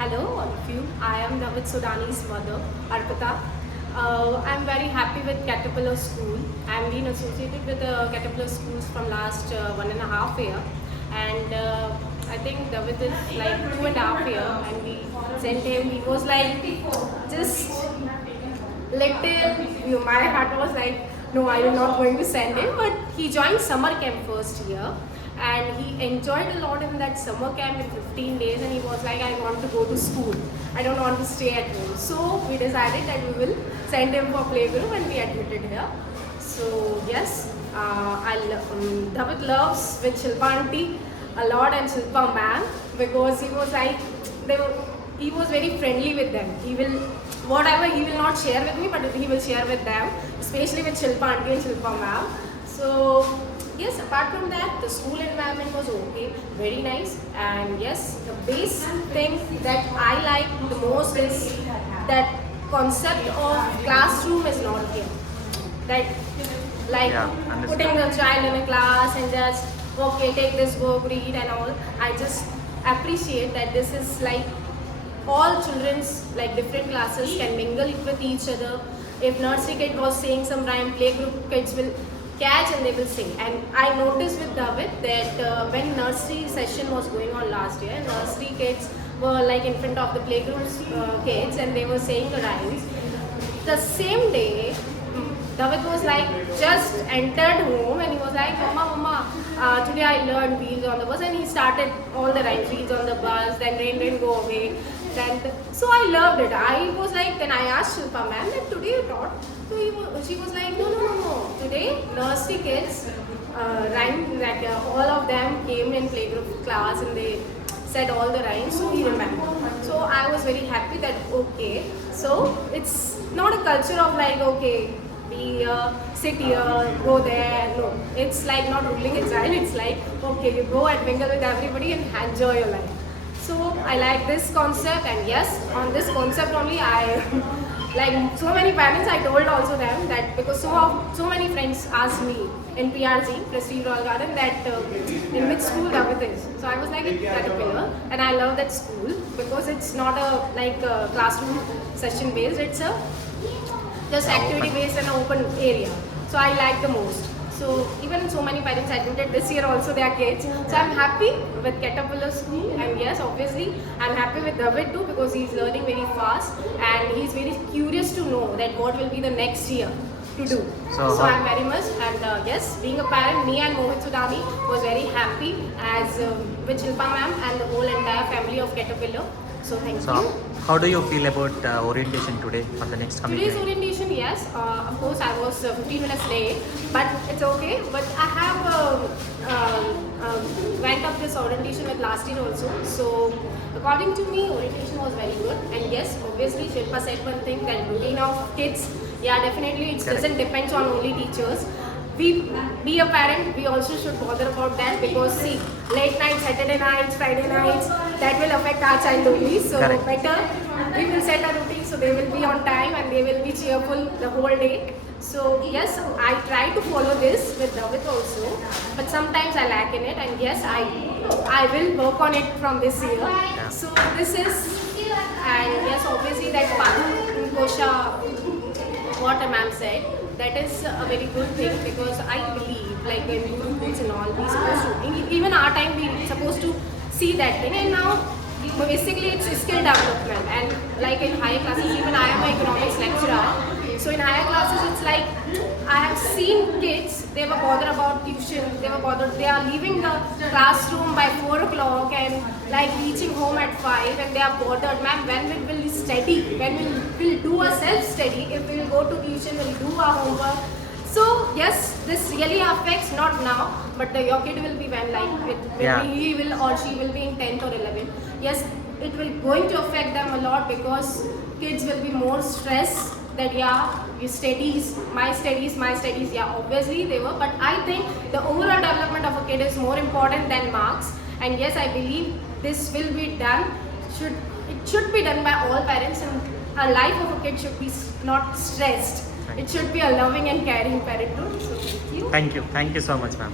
Hello, all of you. I am David Sudani's mother, Arpita. I'm very happy with Caterpillar School. I'm been associated with Caterpillar Schools from last 1.5 year, and I think David is like 2.5 year, and we sent him. He was like just little. My heart was like, no, I am not going to send him. But he joined summer camp first year, and he enjoyed a lot in that summer camp in 15 days, and he was like, I want to go to school, I don't want to stay at home. So we decided that we will send him for playgroup, and we admitted here. So yes, David loves with Shilpa auntie a lot and Shilpa ma'am, because he was like he was very friendly with them. He will whatever he will not share with me, but he will share with them, especially with Shilpa auntie and Shilpa ma'am. So yes, apart from that, the school environment was okay, very nice. And yes, the base thing that I like the most is that concept of classroom is not here. That like putting the child in a class and just okay, take this book, read and all. I just appreciate that this is like all children's like different classes can mingle with each other. If nursery kid was saying some rhyme, playgroup kids will catch and they will sing. And I noticed with David that when nursery session was going on last year, nursery kids were like in front of the playgroup kids and they were saying the rhymes. The same day, David was like just entered home and he was like, Mama, today I learned wheels on the bus, and he started all the rhymes, wheels on the bus, then rain go away. So I loved it. I was like, then I asked Shilpa ma'am that today you taught. So she was like, no. Today nursery kids rhyme, like all of them came in playgroup class and they said all the rhymes, so he remembered. So I was very happy that okay, so it's not a culture of like okay, we sit here, go there. No, it's like not ruling a child. It's like okay, you go and mingle with everybody and enjoy your life. So I like this concept, and yes, on this concept only I like so many parents. I told also them that because so many friends asked me in PRG Prestige Royal Garden that in which school David is. So I was like in Caterpillar, and I love that school because it's not a like a classroom session based. It's a just activity based and open area. So I like the most. So even so many parents admitted this year also their kids. So I'm happy with Caterpillar School, and yes, obviously I'm happy with David too because he's learning very fast and he's very curious to know that what will be the next year to do. So I'm very much, and yes, being a parent, me and Mohit Sudani was very happy as with Shilpa ma'am and the whole entire family of Caterpillar. So thank you. How do you feel about orientation today for the next coming Today's day? orientation, yes. Of course, I was 15 minutes late, but it's okay. But I have went up this orientation with last year also. So according to me, orientation was very good. And yes, obviously, Shilpa said one thing that routine of kids, yeah, definitely it doesn't depend on only teachers. We be a parent, we also should bother about that because see, late nights, Saturday nights, Friday nights, that will affect our child only. So better we will set a routine so they will be on time and they will be cheerful the whole day. So yes, I try to follow this with David also, but sometimes I lack in it, and yes, I will work on it from this year. So this is, and yes, obviously that Padu Kosha, what a ma'am said, that is a very good thing because I believe like in Gurukuls and all, we supposed to, even our time we supposed to see that thing, and now basically it's skill development. And like in higher classes, even I am an economics lecturer, so in higher classes it's like I have seen kids, they were bothered about tuition, they are leaving the classroom by 4 o'clock and like reaching home at 5, and they are bothered, ma'am, when will we study, when we'll do a self-study, if we will go to tuition, we'll do our homework. So yes, this really affects not now, but your kid will be when he will or she will be in 10th or 11th. Yes, it will going to affect them a lot because kids will be more stressed that your studies, my studies, yeah, obviously they were, but I think the overall development of a kid is more important than marks. And yes, I believe this will be done, it should be done by all parents, and a life of a kid should be not stressed. It should be a loving and caring parenthood. So thank you. Thank you so much, ma'am.